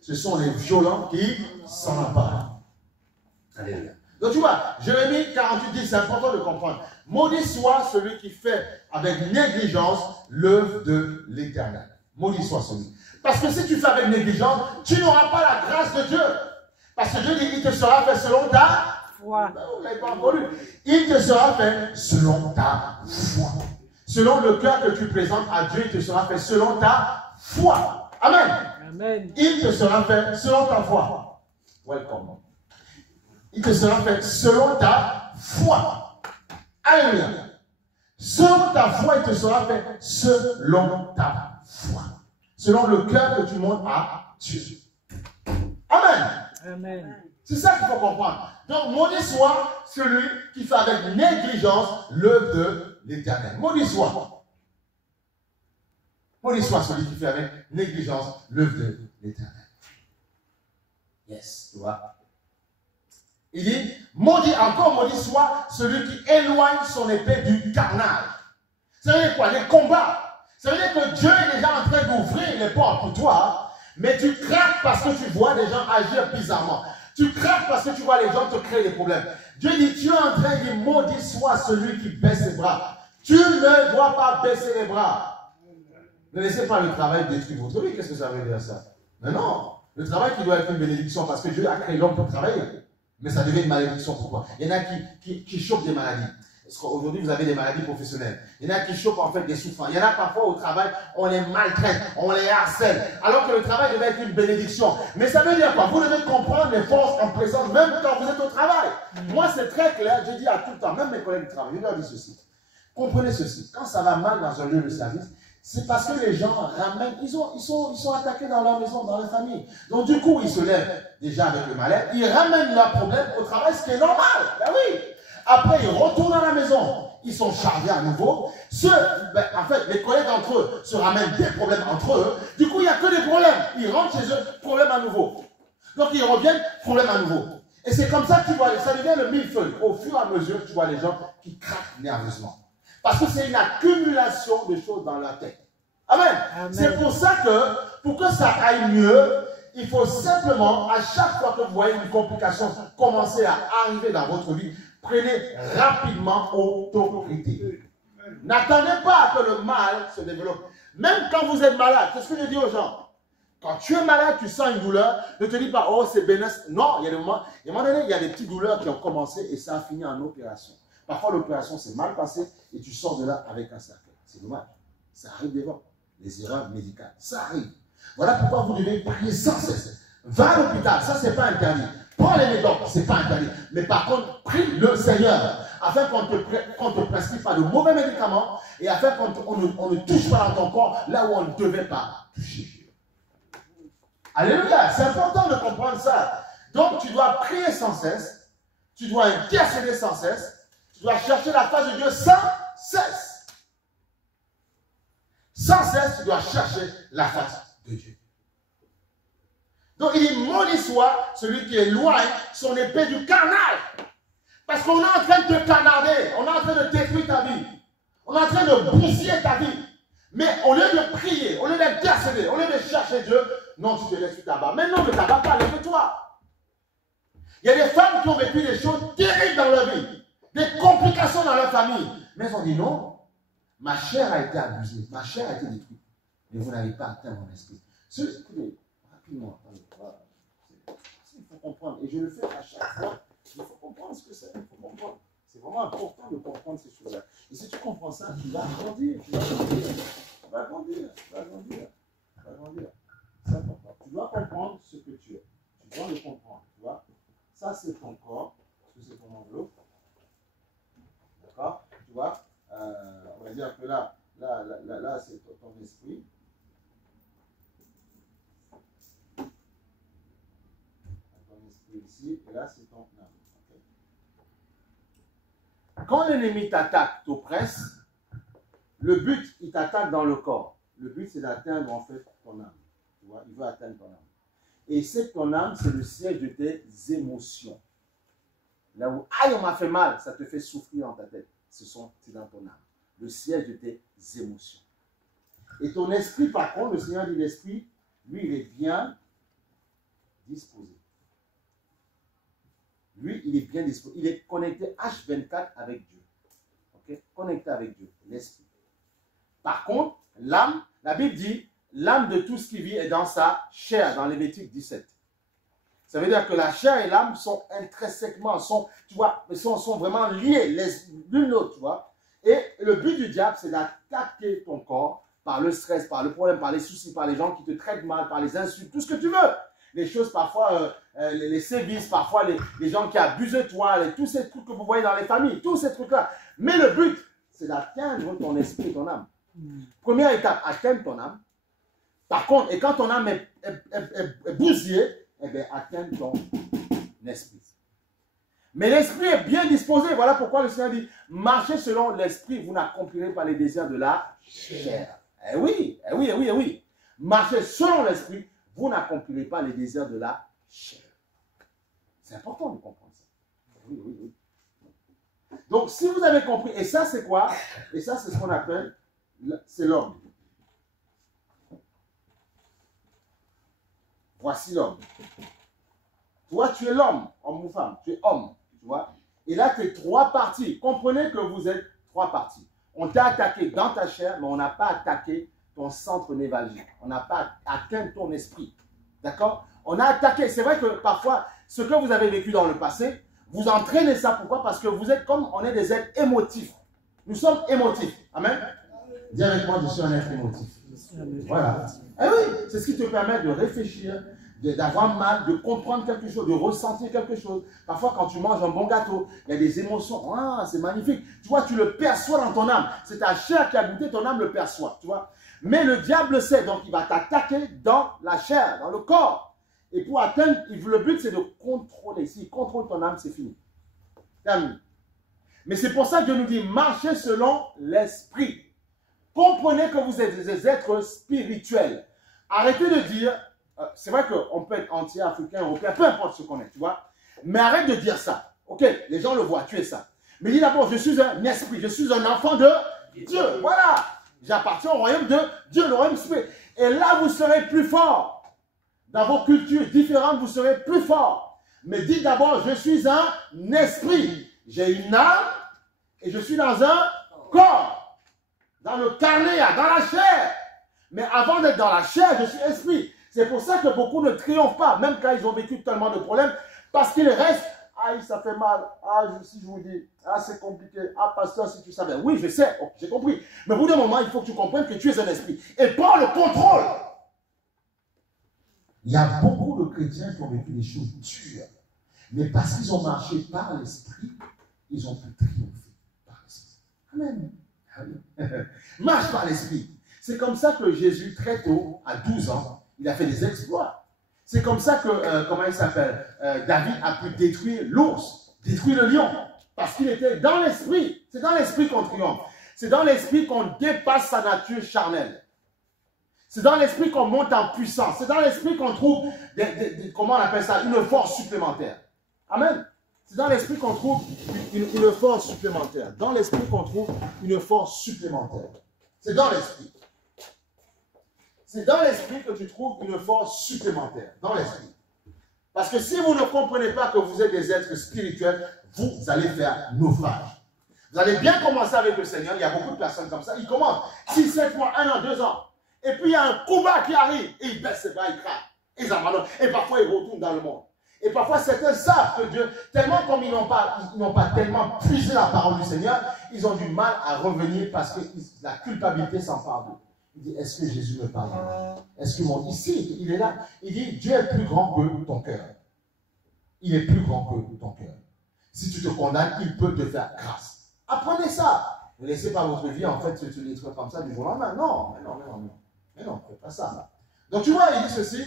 Ce sont les violents qui s'en emparent. Alléluia. Donc tu vois, Jérémie 48 dit, c'est important de comprendre. Maudit soit celui qui fait avec négligence l'œuvre de l'Éternel. Maudit soit celui. Parce que si tu fais avec négligence, tu n'auras pas la grâce de Dieu. Parce que Dieu dit, il te sera fait selon ta foi. Vous ne l'avez pas encore lu. Il te sera fait selon ta foi. Selon le cœur que tu présentes à Dieu, il te sera fait selon ta foi. Amen. Amen. Il te sera fait selon ta foi. Welcome. Il te sera fait selon ta foi. Alléluia. Selon ta foi, il te sera fait selon ta foi. Selon le cœur que tu montres à Dieu. Amen. Amen. C'est ça qu'il faut comprendre. Donc, maudit soit celui qui fait avec négligence l'œuvre de l'Éternel. Maudit soit. Maudit soit celui qui fait avec négligence l'œuvre de l'Éternel. Yes, tu vois. Il dit, maudit soit celui qui éloigne son épée du carnage. Ça veut dire quoi? Les combats. Ça veut dire que Dieu est déjà en train d'ouvrir les portes pour toi, mais tu craques parce que tu vois des gens agir bizarrement. Tu craques parce que tu vois les gens te créer des problèmes. Dieu dit, tu es en train de dire, maudit soit celui qui baisse les bras. Tu ne dois pas baisser les bras. Ne laissez pas le travail détruire votre vie. Qu'est-ce que ça veut dire ça? Mais non. Le travail qui doit être une bénédiction parce que Dieu a créé l'homme pour travailler. Mais ça devient une malédiction. Pourquoi? Il y en a qui chopent des maladies. Parce qu'aujourd'hui, vous avez des maladies professionnelles. Il y en a qui chopent en fait des souffrances. Il y en a parfois au travail, on les maltraite, on les harcèle. Alors que le travail devait être une bénédiction. Mais ça veut dire quoi? Vous devez comprendre les forces en présence, même quand vous êtes au travail. Moi, c'est très clair. Je dis à tout le temps, même mes collègues de travail, je leur dis ceci. Comprenez ceci. Quand ça va mal dans un lieu de service, c'est parce que les gens ramènent, ils sont attaqués dans leur maison, dans leur famille. Donc du coup, ils se lèvent déjà avec le mal-être, ils ramènent leurs problèmes au travail, ce qui est normal. Ben oui. Après, ils retournent à la maison, ils sont chargés à nouveau. En fait, les collègues entre eux se ramènent des problèmes entre eux. Du coup, il n'y a que des problèmes. Ils rentrent chez eux, problème à nouveau. Donc ils reviennent, problème à nouveau. Et c'est comme ça que tu vois, ça devient le millefeuille. Au fur et à mesure, tu vois les gens qui craquent nerveusement. Parce que c'est une accumulation de choses dans leur tête. Amen. Amen. C'est pour ça que, pour que ça aille mieux, il faut simplement, à chaque fois que vous voyez une complication commencer à arriver dans votre vie, prenez rapidement autorité. N'attendez pas que le mal se développe. Même quand vous êtes malade, c'est ce que je dis aux gens. Quand tu es malade, tu sens une douleur, ne te dis pas, oh c'est bénéfice. Non, il y a des moments, à un moment donné, il y a des petites douleurs qui ont commencé et ça a fini en opération. Parfois, l'opération s'est mal passée et tu sors de là avec un cercueil. C'est dommage. Ça arrive devant. Les erreurs médicales. Ça arrive. Voilà pourquoi vous devez prier sans cesse. Va à l'hôpital, ça c'est pas interdit. Prends les médocs, c'est pas interdit. Mais par contre, prie le Seigneur afin qu'on ne te prescrive pas de mauvais médicaments et afin qu'on ne touche pas dans ton corps là où on ne devait pas toucher. Alléluia. C'est important de comprendre ça. Donc tu dois prier sans cesse. Tu dois intercéder sans cesse. Tu dois chercher la face de Dieu sans cesse. Sans cesse, tu dois chercher la face de Dieu. Donc il dit, maudit soit celui qui éloigne son épée du carnage. Parce qu'on est en train de te canarder, on est en train de détruire ta vie. On est en train de bousiller ta vie. Mais au lieu de prier, au lieu d'intercéder, au lieu de chercher Dieu, non, tu te laisses sur ta barre. Mais non, ne t'abat pas, lève-toi. Il y a des femmes qui ont vécu des choses terribles dans leur vie. Des complications dans leur famille. Mais elles ont dit non, ma chair a été abusée, ma chair a été détruite. Mais vous n'avez pas atteint mon esprit. Écoutez, rapidement, il faut comprendre. Et je le fais à chaque fois. Il faut comprendre ce que c'est. Il faut comprendre. C'est vraiment important de comprendre ces choses-là. Et si tu comprends ça, tu vas grandir. Tu vas grandir. Tu vas grandir. Tu vas grandir. Tu vas grandir. C'est important. Tu dois comprendre ce que tu es. Tu dois le comprendre. Tu vois? Ça, c'est ton corps. C'est ton enveloppe. D'accord? Tu vois, on va dire que là c'est ton esprit. Ton esprit ici, et là, c'est ton âme. Okay? Quand l'ennemi t'attaque, t'oppresse, le but, il t'attaque dans le corps. Le but, c'est d'atteindre en fait ton âme. Tu vois, il veut atteindre ton âme. Et c'est ton âme, c'est le siège de tes émotions. Là où, aïe, on m'a fait mal, ça te fait souffrir dans ta tête. C'est dans ton âme. Le siège de tes émotions. Et ton esprit, par contre, le Seigneur dit l'esprit, lui, il est bien disposé. Lui, il est bien disposé. Il est connecté H24 avec Dieu. Ok? Connecté avec Dieu, l'esprit. Par contre, l'âme, la Bible dit, l'âme de tout ce qui vit est dans sa chair, dans Lévitique 17. Ça veut dire que la chair et l'âme sont intrinsèquement, sont vraiment liées l'une l'autre, tu vois. Et le but du diable, c'est d'attaquer ton corps par le stress, par le problème, par les soucis, par les gens qui te traitent mal, par les insultes, tout ce que tu veux. Les choses parfois, les sévices, parfois les gens qui abusent de toi, tous ces trucs que vous voyez dans les familles, tous ces trucs-là. Mais le but, c'est d'atteindre ton esprit et ton âme. Première étape, atteindre ton âme. Par contre, et quand ton âme est bousillée, eh bien, atteindre ton esprit. Mais l'esprit est bien disposé. Voilà pourquoi le Seigneur dit, marchez selon l'esprit, vous n'accomplirez pas les désirs de la chair. Eh oui, eh oui, eh oui, eh oui. Marchez selon l'esprit, vous n'accomplirez pas les désirs de la chair. C'est important de comprendre ça. Oui, oui, oui. Donc, si vous avez compris, et ça c'est quoi? Et ça c'est ce qu'on appelle, c'est l'homme. Voici l'homme. Toi, tu es l'homme, homme ou femme, tu es homme, tu vois. Et là, tu es trois parties. Comprenez que vous êtes trois parties. On t'a attaqué dans ta chair, mais on n'a pas attaqué ton centre névralgique. On n'a pas atteint ton esprit. D'accord? On a attaqué. C'est vrai que parfois, ce que vous avez vécu dans le passé, vous entraînez ça. Pourquoi? Parce que vous êtes comme, on est des êtres émotifs. Nous sommes émotifs. Amen? Dis avec moi, je suis un être émotif. Voilà. Eh oui, c'est ce qui te permet de réfléchir, d'avoir mal, de comprendre quelque chose, de ressentir quelque chose. Parfois, quand tu manges un bon gâteau, il y a des émotions. Ah, c'est magnifique. Tu vois, tu le perçois dans ton âme. C'est ta chair qui a goûté, ton âme le perçoit. Tu vois. Mais le diable sait, donc il va t'attaquer dans la chair, dans le corps. Et pour atteindre, le but c'est de contrôler. S'il contrôle ton âme, c'est fini. Terminé. Mais c'est pour ça que Dieu nous dit, marchez selon l'esprit. Comprenez que vous êtes des êtres spirituels. Arrêtez de dire, c'est vrai qu'on peut être entier, africain, européen, peu importe ce qu'on est, tu vois. Mais arrête de dire ça. Ok, les gens le voient, tu es ça. Mais dis d'abord, je suis un esprit, je suis un enfant de Dieu. Voilà. J'appartiens au royaume de Dieu, le royaume spirituel. Et là, vous serez plus fort. Dans vos cultures différentes, vous serez plus fort. Mais dites d'abord, je suis un esprit. J'ai une âme et je suis dans un corps. Dans le carnet, dans la chair. Mais avant d'être dans la chair, je suis esprit. C'est pour ça que beaucoup ne triomphent pas, même quand ils ont vécu tellement de problèmes, parce qu'ils restent. Ah, ça fait mal. Ah, si je vous dis. Ah, c'est compliqué. Ah, pasteur, si tu savais. Oui, je sais. Oh, j'ai compris. Mais au bout d'un moment, il faut que tu comprennes que tu es un esprit. Et prends le contrôle. Il y a beaucoup de chrétiens qui ont vécu des choses dures. Mais parce qu'ils ont marché par l'esprit, ils ont pu triompher par l'esprit. Amen. Marche par l'esprit. C'est comme ça que Jésus, très tôt, à 12 ans, il a fait des exploits. C'est comme ça que, comment il s'appelle, David a pu détruire l'ours, détruire le lion, parce qu'il était dans l'esprit. C'est dans l'esprit qu'on triomphe. C'est dans l'esprit qu'on dépasse sa nature charnelle. C'est dans l'esprit qu'on monte en puissance. C'est dans l'esprit qu'on trouve, comment on appelle ça, une force supplémentaire. Amen. C'est dans l'esprit qu'on trouve une force supplémentaire. Dans l'esprit qu'on trouve une force supplémentaire. C'est dans l'esprit. C'est dans l'esprit que tu trouves une force supplémentaire. Dans l'esprit. Parce que si vous ne comprenez pas que vous êtes des êtres spirituels, vous allez faire naufrage. Vous allez bien commencer avec le Seigneur. Il y a beaucoup de personnes comme ça. Ils commencent 6, 7 mois, 1 an, 2 ans. Et puis il y a un combat qui arrive. Et ils baissent ses bras, ils craquent. Ils abandonnent. Et parfois ils retournent dans le monde. Et parfois certains savent que Dieu, tellement comme ils n'ont pas tellement puisé la parole du Seigneur, ils ont du mal à revenir parce que la culpabilité s'empare d'eux. Il dit, est-ce que Jésus me parle? Est-ce que ici, il est là. Il dit, Dieu est plus grand que ton cœur. Il est plus grand que ton cœur. Si tu te condamnes, il peut te faire grâce. Apprenez ça. Ne laissez pas votre vie, en fait, se détruire comme ça du jour au lendemain. Non, mais non, faites pas ça. Donc tu vois, il dit ceci.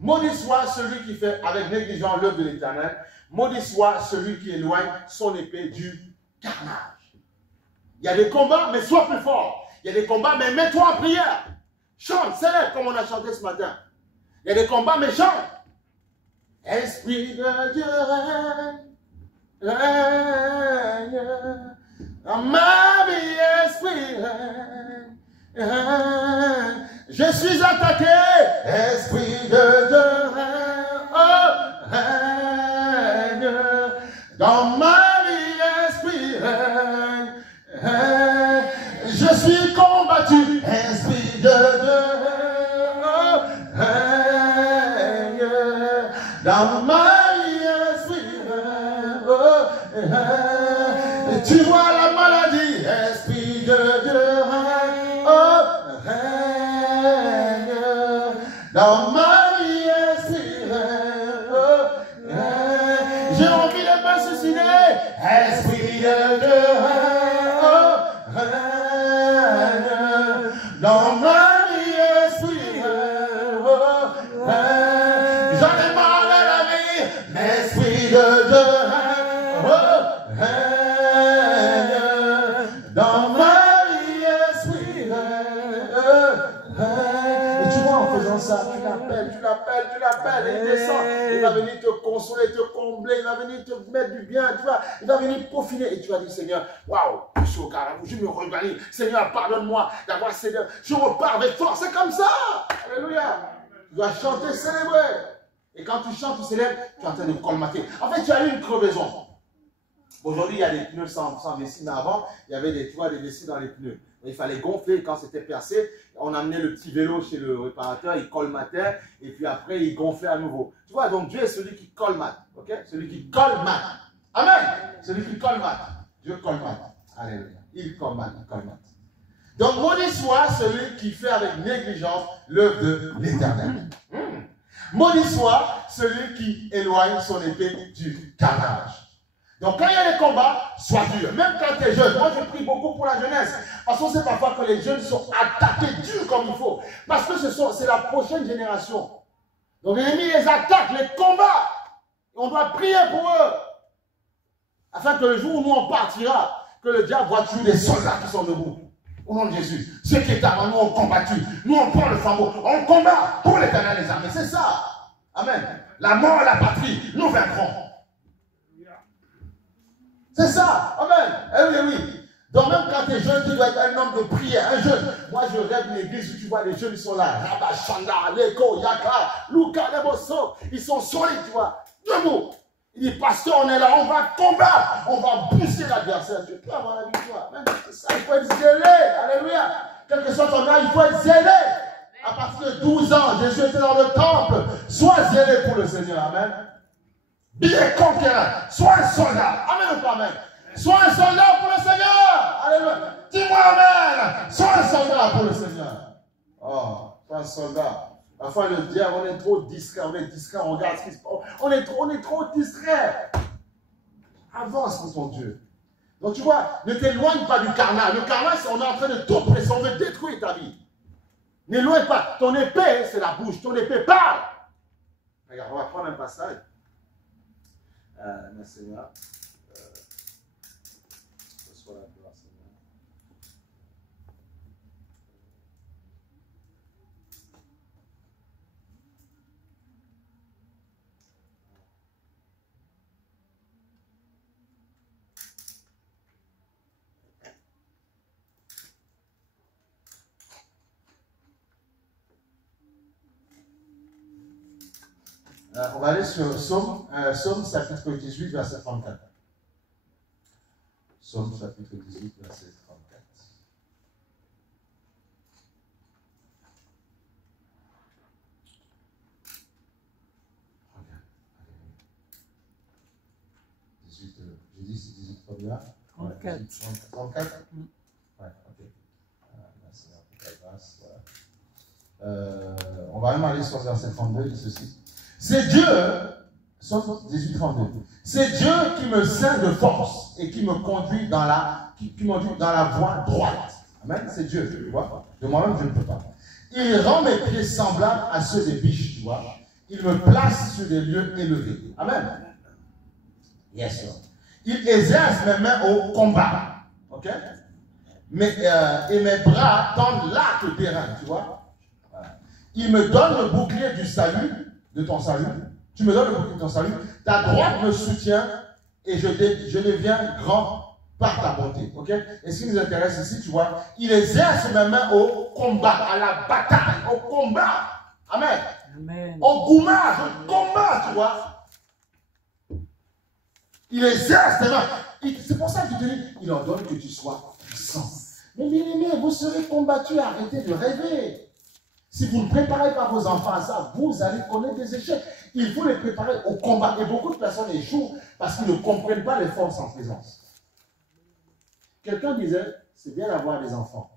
Maudit soit celui qui fait avec négligence l'œuvre de l'Éternel. Maudit soit celui qui éloigne son épée du carnage. Il y a des combats, mais sois plus fort. Il y a des combats, mais mets-toi en prière. Chante, célèbre, comme on a chanté ce matin. Il y a des combats, mais chante. Esprit de Dieu règne. Dans ma vie, esprit règne. Je suis attaqué, esprit de Dieu. Oh, Dans ma vie, esprit et tu vois la maladie, esprit de Dieu, règne. Dans ma vie, esprit j'ai envie de me suicider, esprit de Dieu, règne. Dans ma vie, esprit j'en ai marre de la vie, mais esprit de Dieu, règne. Dans ma vie, esprit et tu vois, en faisant ça, tu l'appelles, et il descend. Il va venir te consoler, te combler, il va venir te mettre du bien, tu vois. Il va venir peaufiner. Et tu vas dire, Seigneur, waouh, je suis au carrefour, je me regarde. Seigneur, pardonne-moi d'avoir Seigneur. Je repars avec force, c'est comme ça. Alléluia. Tu dois chanter, célébrer. Et quand tu chantes, tu célèbres, tu es en train de colmater. En fait, tu as eu une crevaison. Aujourd'hui, il y a des pneus sans vessie, mais avant, il y avait des, tu vois, des vessies dans les pneus. Il fallait gonfler, quand c'était percé, on amenait le petit vélo chez le réparateur, il colmatait, et puis après, il gonflait à nouveau. Tu vois, donc Dieu est celui qui colmate, ok? Celui qui colmate. Amen! Celui qui colmate. Dieu colmate. Alléluia. Il colmate. Donc, maudit soit celui qui fait avec négligence l'œuvre de l'Éternel. Maudit soit celui qui éloigne son épée du carnage. Donc, quand il y a des combats, sois dur. Même quand tu es jeune. Moi, je prie beaucoup pour la jeunesse. Parce qu'on sait parfois que les jeunes sont attaqués durs comme il faut. Parce que c'est la prochaine génération. Donc, l'ennemi les attaque, les combat. On doit prier pour eux. Afin que le jour où nous on partira, que le diable voit tuer les soldats qui sont debout. Au nom de Jésus. Ceux qui étaient avant nous ont combattu. Nous, on prend le flambeau. On combat pour l'Éternel des armées. C'est ça. Amen. La mort et la patrie, nous vaincrons. C'est ça. Amen. Eh oui, oui. Donc même quand tu es jeune, tu dois être un homme de prière. Un jeune. Moi, je rêve une église où tu vois les jeunes, ils sont là. Rabba, Chanda, Leko, Yaka, Luka, Leboso. Ils sont solides, tu vois. Debout. Il dit, pasteur, on est là, on va combattre. On va pousser l'adversaire. Tu peux avoir la victoire. Même ça, il faut être zélé. Alléluia. Quel que soit ton âge, il faut être zélé. À partir de 12 ans, Jésus était dans le temple. Sois zélé pour le Seigneur. Amen. Bien conquérant. Sois un soldat. Amen ou pas amen? Sois un soldat pour le Seigneur. Alléluia. Dis-moi amen. Sois un soldat pour le Seigneur. Oh, sois un soldat. Parfois, le diable, on est trop discret. On regarde ce qui se passe. On est trop distrait. Avance pour ton Dieu. Donc, tu vois, ne t'éloigne pas du carnal. Le carnal, on est en train de t'oppresser. On veut détruire ta vie. N'éloigne pas. Ton épée, c'est la bouche. Ton épée parle. Regarde, on va prendre un passage. Merci Seigneur. Reçois la gloire, Seigneur. On va aller sur Psaume chapitre 18, verset 34. Psaume chapitre 18, verset 34. Regarde. 18, j'ai dit c'est 18 combien? 34. 34? Ouais, ok. Merci pour ta grâce. Voilà. On va même aller sur verset 32, il dit ceci. C'est Dieu, Psaume 18, 32. C'est Dieu qui me ceint de force et qui me conduit dans la voie droite. Amen, c'est Dieu, tu vois. De moi-même, je ne peux pas. Il rend mes pieds semblables à ceux des biches, tu vois. Il me place sur des lieux élevés. Amen. Yes, sir. Il exerce mes mains au combat. Ok? Et mes bras tendent l'arc terrain, tu vois. Voilà. Il me donne le bouclier du salut. De ton salut, tu me donnes le bouclier de ton salut, ta droite me soutient et je deviens grand par ta bonté. Ok? Et ce qui nous intéresse ici, tu vois, il exerce mes mains au combat, à la bataille, au combat. Amen. Amen. Au goumage, au combat, tu vois. Il exerce tes mains. C'est pour ça que je te dis, il ordonne que tu sois puissant. Mais bien aimé, vous serez combattus, arrêtez de rêver. Si vous ne préparez pas vos enfants à ça, vous allez connaître des échecs. Il faut les préparer au combat. Et beaucoup de personnes échouent parce qu'ils ne comprennent pas les forces en présence. Quelqu'un disait, c'est bien d'avoir des enfants.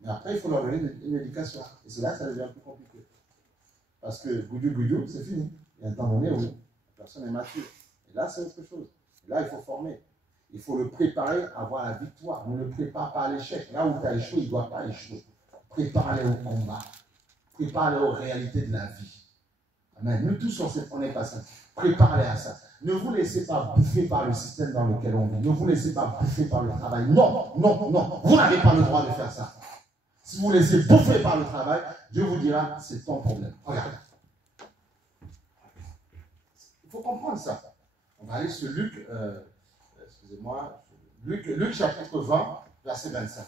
Mais après, il faut leur donner une éducation. Et c'est là que ça devient plus compliqué. Parce que goudou, c'est fini. Il y a un temps donné où la personne est mature. Et là, c'est autre chose. Et là, il faut former. Il faut le préparer à avoir la victoire. Ne le prépare pas à l'échec. Là où tu as échoué, il ne doit pas échouer. Prépare-les au combat. Prépare-les aux réalités de la vie. Amen. Nous tous, on est passés. Préparez-les à ça. Ne vous laissez pas bouffer par le système dans lequel on vit. Ne vous laissez pas bouffer par le travail. Non, non, non. Vous n'avez pas le droit de faire ça. Si vous laissez bouffer par le travail, Dieu vous dira, c'est ton problème. Regarde. Il faut comprendre ça. On va aller sur Luc, excusez-moi, Luc chapitre 20, verset 25.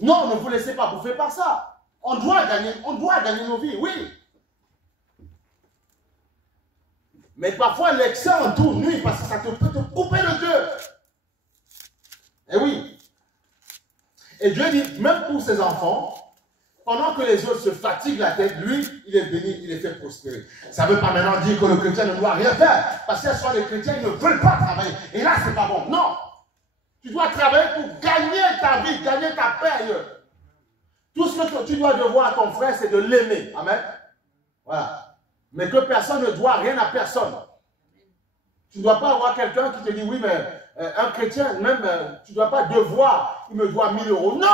Non, ne vous laissez pas bouffer par ça. On doit gagner nos vies, oui. Mais parfois, l'excès en tout nuit parce que ça peut te couper de Dieu. Et oui. Et Dieu dit, même pour ses enfants, pendant que les autres se fatiguent la tête, lui, il est béni, il est fait prospérer. Ça ne veut pas maintenant dire que le chrétien ne doit rien faire. Parce que soit les chrétiens, ils ne veulent pas travailler. Et là, c'est pas bon. Non. Tu dois travailler pour gagner ta vie, gagner ta paye. Tout ce que tu dois devoir à ton frère, c'est de l'aimer. Amen. Voilà. Mais que personne ne doit rien à personne. Tu ne dois pas avoir quelqu'un qui te dit, oui, mais un chrétien, même, tu ne dois pas devoir, il me doit 1000 €. Non!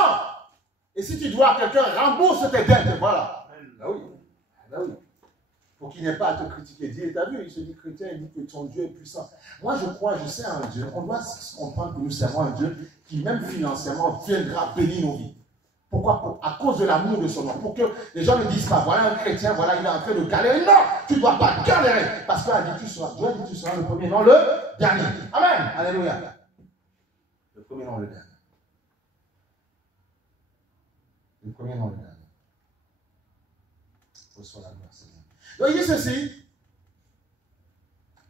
Et si tu dois à quelqu'un, rembourse tes dettes. Voilà. Là oui. Là oui. Pour qu'il n'ait pas à te critiquer. Dieu, t'as vu, il se dit chrétien, il dit que ton Dieu est puissant. Moi, je sais un Dieu. On doit comprendre que nous servons un Dieu qui, même financièrement, viendra bénir nos vies. Pourquoi? À cause de l'amour de son nom. Pour que les gens ne disent pas, voilà un chrétien, voilà, il est en train de galérer. Non, tu ne dois pas galérer. Parce que Dieu a dit, tu seras le premier, non le dernier. Amen. Alléluia. Le premier, non le dernier. Le premier, non le dernier. Reçois la gloire, Seigneur. Donc il dit ceci.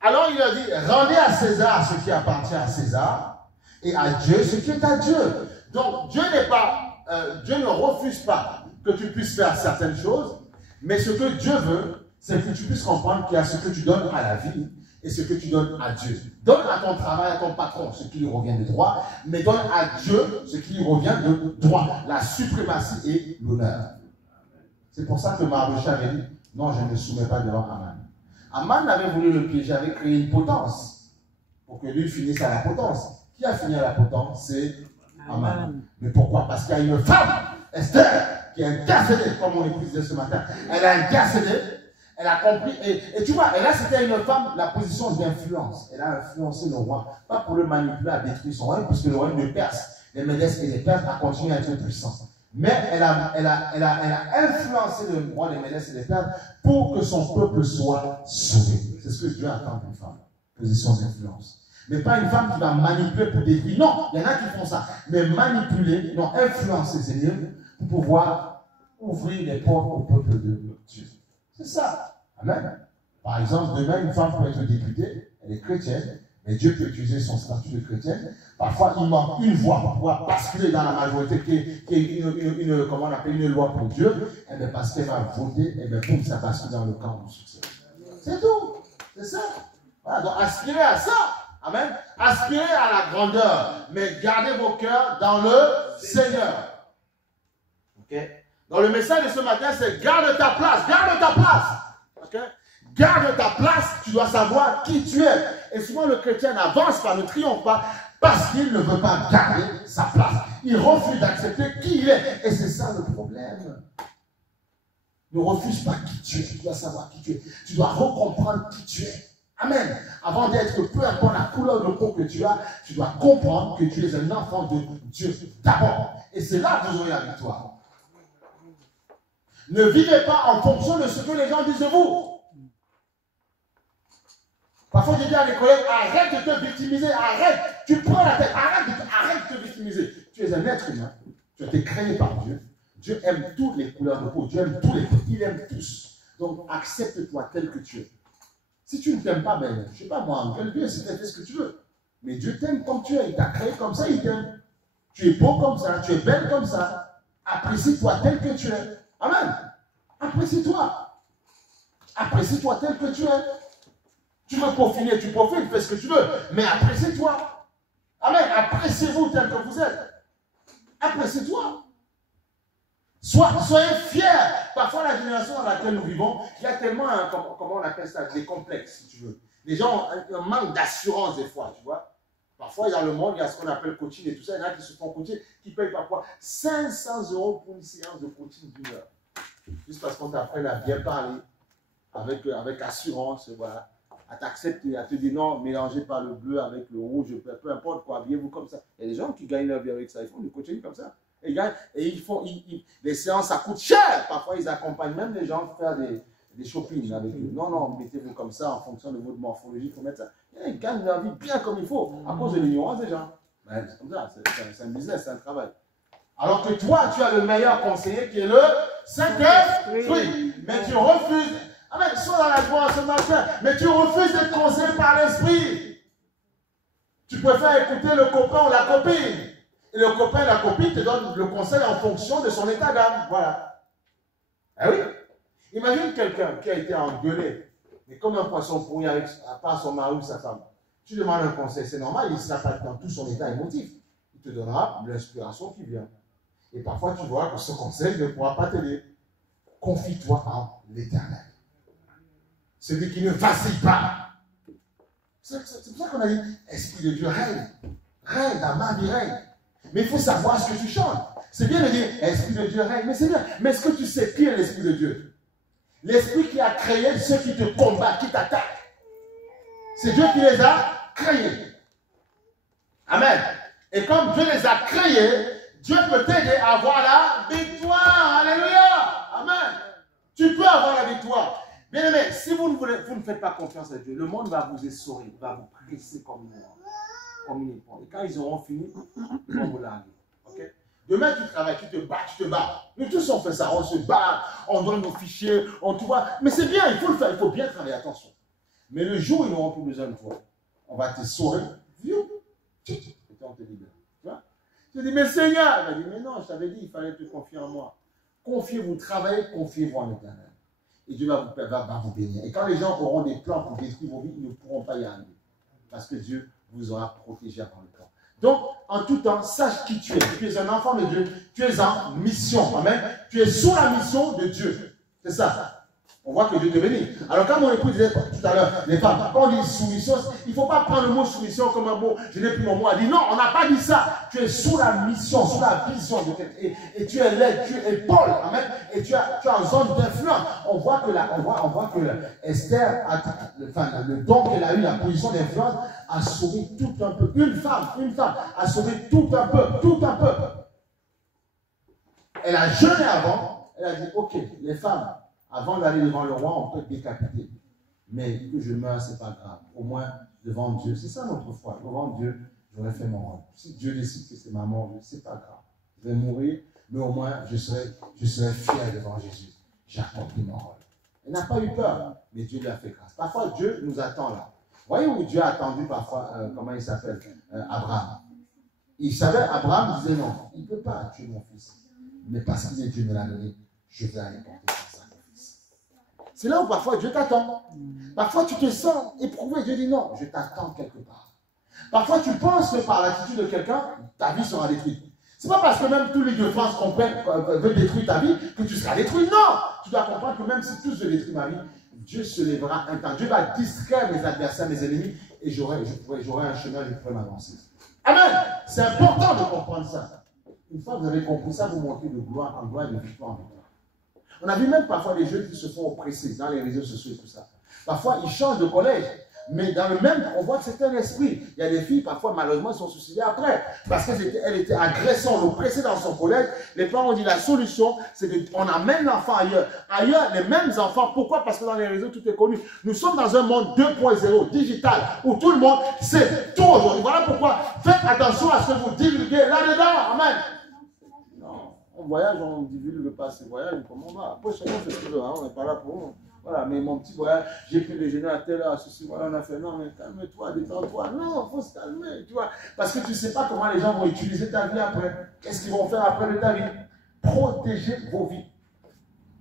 Alors il a dit, rendez à César ce qui appartient à César et à Dieu ce qui est à Dieu. Donc Dieu n'est pas... Dieu ne refuse pas que tu puisses faire certaines choses, mais ce que Dieu veut, c'est que tu puisses comprendre qu'il y a ce que tu donnes à la vie et ce que tu donnes à Dieu. Donne à ton travail, à ton patron, ce qui lui revient de droit, mais donne à Dieu ce qui lui revient de droit, la suprématie et l'honneur. C'est pour ça que Mardochée avait dit, non, je ne me soumets pas devant Aman. Aman avait voulu le piéger, avait créé une potence pour que lui finisse à la potence. Qui a fini à la potence? C'est Aman. Mais pourquoi? Parce qu'il y a une femme, Esther, qui a intercédé, comme on écoutait ce matin. Elle a intercédé, elle a compris. Et tu vois, et là, c'était une femme, la position d'influence. Elle a influencé le roi, pas pour le manipuler à détruire son royaume, puisque le royaume de Perse, les Médès et les Perses, a continué à être puissant. Mais elle a influencé le roi des Médès et des Perses pour que son peuple soit sauvé. C'est ce que Dieu attend d'une femme. Position d'influence. Mais pas une femme qui va manipuler pour détruire. Non, il y en a qui font ça. Mais manipuler, non, influencer, c'est mieux, pour pouvoir ouvrir les portes au peuple de Dieu. C'est ça. Amen. Par exemple, demain, une femme peut être députée, elle est chrétienne, mais Dieu peut utiliser son statut de chrétienne. Parfois, il manque une voix pour pouvoir basculer dans la majorité qui est comment on appelle, une loi pour Dieu. Et bien, parce qu'elle va voter, et bien, boum, ça bascule dans le camp du succès. C'est tout. C'est ça. Voilà, donc, aspirez à ça. Amen. Aspirez à la grandeur, mais gardez vos cœurs dans le Seigneur. Ok? Dans le message de ce matin, c'est garde ta place, garde ta place. Ok? Garde ta place, tu dois savoir qui tu es. Et souvent le chrétien n'avance pas, ne triomphe pas, parce qu'il ne veut pas garder sa place. Il refuse d'accepter qui il est. Et c'est ça le problème. Ne refuse pas qui tu es, tu dois savoir qui tu es. Tu dois recomprendre qui tu es. Amen. Avant d'être, peu importe la couleur de peau que tu as, tu dois comprendre que tu es un enfant de Dieu d'abord. Et c'est là que vous aurez la victoire. Ne vivez pas en fonction de ce que les gens disent de vous. Parfois, je dis à mes collègues, arrête de te victimiser, arrête. Tu prends la tête, arrête de te victimiser. Tu es un être humain. Tu as été créé par Dieu. Dieu aime toutes les couleurs de peau. Dieu aime tous les peuples. Il aime tous. Donc, accepte-toi tel que tu es. Si tu ne t'aimes pas, ben, je ne sais pas moi, quel Dieu, c'est fais ce que tu veux. Mais Dieu t'aime comme tu es. Il t'a créé comme ça, il t'aime. Tu es beau comme ça, tu es belle comme ça. Apprécie-toi tel que tu es. Amen. Apprécie-toi. Apprécie-toi tel que tu es. Tu veux peaufiner, tu peaufines, fais ce que tu veux. Mais apprécie-toi. Amen. Appréciez-vous tel que vous êtes. Apprécie-toi. Soyez fiers. Parfois, la génération dans laquelle nous vivons, il y a tellement, comment on appelle ça, des complexes, si tu veux. Les gens ont un manque d'assurance des fois, tu vois. Parfois, dans le monde, il y a ce qu'on appelle coaching et tout ça. Il y en a qui se font coacher, qui payent parfois 500 € pour une séance de coaching d'1 heure. Juste parce qu'on t'apprend à bien parler, avec assurance, voilà. À t'accepter, à te dire non, mélangez pas le bleu avec le rouge, peu importe quoi, habillez-vous comme ça. Il y a des gens qui gagnent leur vie avec ça, ils font du coaching comme ça. Et ils font, les séances, ça coûte cher. Parfois, ils accompagnent même les gens à faire des shopping avec eux. Non, non, mettez-vous comme ça en fonction de votre morphologie, il faut mettre ça. Et ils gagnent leur vie bien comme il faut, à cause de l'ignorance des gens. Ben, c'est comme ça, c'est un business, c'est un travail. Alors que toi, tu as le meilleur conseiller qui est le Saint-Esprit. Mais tu refuses. Amen, sois dans la joie ce matin, mais tu refuses d'être conseillé par l'Esprit. Tu préfères écouter le copain ou la copine. Et le copain et la copine te donnent le conseil en fonction de son état d'âme. Voilà. Ah oui. Imagine quelqu'un qui a été engueulé, mais comme un poisson pourri avec à part son mari ou sa femme. Tu demandes un conseil, c'est normal, il ne sera pas dans tout son état émotif. Il te donnera l'inspiration qui vient. Et parfois, tu vois que ce conseil ne pourra pas t'aider. Confie-toi en l'Éternel. Celui qui ne vacille pas. C'est pour ça qu'on a dit, Esprit de Dieu règne. Règne, dans ma vie règne. Mais il faut savoir ce que tu chantes. C'est bien de dire, Esprit de Dieu règne, mais c'est bien. Mais est-ce que tu sais qui est l'Esprit de Dieu? L'Esprit qui a créé ceux qui te combattent, qui t'attaquent. C'est Dieu qui les a créés. Amen. Et comme Dieu les a créés, Dieu peut t'aider à avoir la victoire. Alléluia. Amen. Tu peux avoir la victoire. Bien aimé, si vous ne faites pas confiance à Dieu, le monde va vous essorer, va vous presser comme une éponge. Et quand ils auront fini, ils vont vous larguer. Okay? Demain, tu travailles, tu te bats, tu te bats. Nous tous, on fait ça, on se bat, on donne nos fichiers, on tout va. Mais c'est bien, il faut le faire, il faut bien travailler, attention. Mais le jour où ils n'auront plus besoin de toi, on va t'essorer, et on te libère. Tu vois? Tu dis, mais Seigneur, il va dire, mais non, je t'avais dit, il fallait te confier en moi. Confiez-vous, travaillez, confiez-vous en l'Éternel. Et Dieu va vous bénir. Et quand les gens auront des plans pour détruire vos vies, ils ne pourront pas y arriver. Parce que Dieu vous aura protégé avant le temps. Donc, en tout temps, sache qui tu es. Tu es un enfant de Dieu. Tu es en mission. Amen. Tu es sous la mission de Dieu. C'est ça. On voit que Dieu te bénit. Alors, quand mon époux disait tout à l'heure, les femmes, quand on dit soumission, il ne faut pas prendre le mot soumission comme un mot, je n'ai plus mon mot à dire. Non, on n'a pas dit ça. Tu es sous la mission, sous la vision de quelqu'un. Et tu es l'aide, tu es Paul. Amen. Et tu es en zone d'influence. On voit que Esther, le don qu'elle a eu, la position d'influence, a sauvé tout un peu. Une femme a sauvé tout un peu. Elle a jeûné avant. Elle a dit, ok, les femmes, avant d'aller devant le roi, on peut être décapité. Mais que je meure, ce n'est pas grave. Au moins, devant Dieu. C'est ça notre foi. Devant Dieu, j'aurais fait mon rôle. Si Dieu décide que c'est ma mort, ce n'est pas grave. Je vais mourir, mais au moins, je serai fier devant Jésus. J'ai accompli mon rôle. Elle n'a pas eu peur, mais Dieu lui a fait grâce. Parfois, Dieu nous attend là. Voyez où Dieu a attendu parfois, comment il s'appelle, Abraham. Il savait, Abraham disait non, il ne peut pas tuer mon fils. Mais parce qu'il est Dieu me l'a donné, je vais aller porter son sacrifice. C'est là où parfois Dieu t'attend. Parfois tu te sens éprouvé, Dieu dit non, je t'attends quelque part. Parfois tu penses que par l'attitude de quelqu'un, ta vie sera détruite. Ce n'est pas parce que même tous les dieux de France veulent détruire ta vie que tu seras détruit. Non! Tu dois comprendre que même si tous veulent détruire ma vie, Dieu se lèvera un temps. Dieu va distraire mes adversaires, mes ennemis, et j'aurai un chemin, je pourrai m'avancer. Amen! C'est important de comprendre ça. Une fois que vous avez compris ça, vous montez de gloire en gloire et de victoire en victoire. On a vu même parfois des jeunes qui se font oppresser dans les réseaux sociaux et tout ça. Parfois, ils changent de collège. Mais dans le même, on voit que c'est un esprit. Il y a des filles, parfois, malheureusement, sont suicidées après. Parce qu'elle était agressée, on l'oppressait dans son collège. Les parents ont dit la solution, c'est qu'on amène l'enfant ailleurs. Ailleurs, les mêmes enfants. Pourquoi? Parce que dans les réseaux, tout est connu. Nous sommes dans un monde 2.0, digital, où tout le monde sait tout aujourd'hui. Voilà pourquoi faites attention à ce que vous divulguez là-dedans. Amen. Non, on voyage, on ne divulgue pas ces voyages. Comment on va? Après, chacun fait ce qu'il veut. On n'est pas là pour nous. Voilà, mais mon petit voyage, j'ai pris déjeuner à telle heure, ceci, voilà, on a fait, non, mais calme-toi, détends-toi. Non, il faut se calmer, tu vois. Parce que tu ne sais pas comment les gens vont utiliser ta vie après. Qu'est-ce qu'ils vont faire après de ta vie? Protégez vos vies.